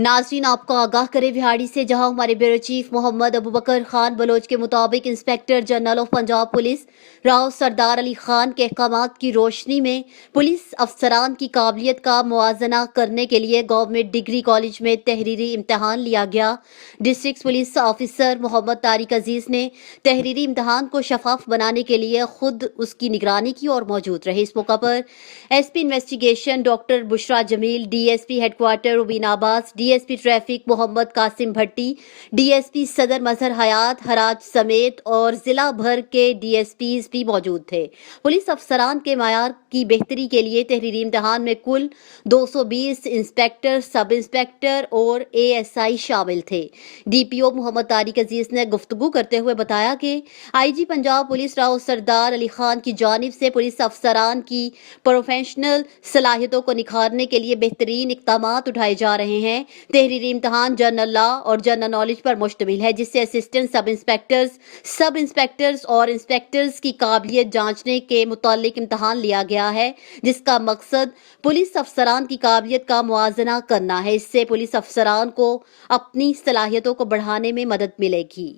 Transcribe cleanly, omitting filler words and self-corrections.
नाज़रीन, आपको आगाह करे बिहाड़ी से, जहां हमारे ब्यूरो चीफ मोहम्मद अबूबकर खान बलोच के मुताबिक inspector general of Punjab police Rao Sardar Ali Khan के अहकामात की रोशनी में पुलिस अफसरान की काबिलियत का मुआजना करने के लिए गवर्नमेंट डिग्री कॉलेज में तहरीरी इम्तहान लिया गया। District police officer Mohammad Tariq Aziz ने तहरीरी इम्तहान को शफाफ बनाने के लिए खुद उसकी निगरानी की और मौजूद रहे। इस मौका पर SP investigation doctor Bushra Jamil, DSP headquarter Rubeen Abbas, DSP traffic Mohammad Qasim Bhatti, DSP Sadar Mazhar हयात हराज समेत और जिला भर के डीएसपीज भी मौजूद थे। पुलिस अफसरान के मायार की बेहतरी के लिए तहरीरी इम्तहान में कुल 220 इंस्पेक्टर, सब इंस्पेक्टर और एएसआई शामिल थे। डीपीओ मोहम्मद तारिक अजीज ने गुफ्तगू करते हुए बताया कि आईजी पंजाब पुलिस राव सरदार अली खान की जानिब से पुलिस अफसरान की प्रोफेशनल सलाहियतों को निखारने के लिए बेहतरीन इक़दामात उठाए जा रहे हैं। तहरीरी इम्तहान जनरल लॉ और जनरल नॉलेज पर मुश्तमिल है, जिससे असिस्टेंट सब इंस्पेक्टर्स और इंस्पेक्टर्स की काबिलियत जांचने के मुतालिक इम्तहान लिया गया है, जिसका मकसद पुलिस अफसरान की काबिलियत का मुआजना करना है। इससे पुलिस अफसरान को अपनी सलाहियतों को बढ़ाने में मदद मिलेगी।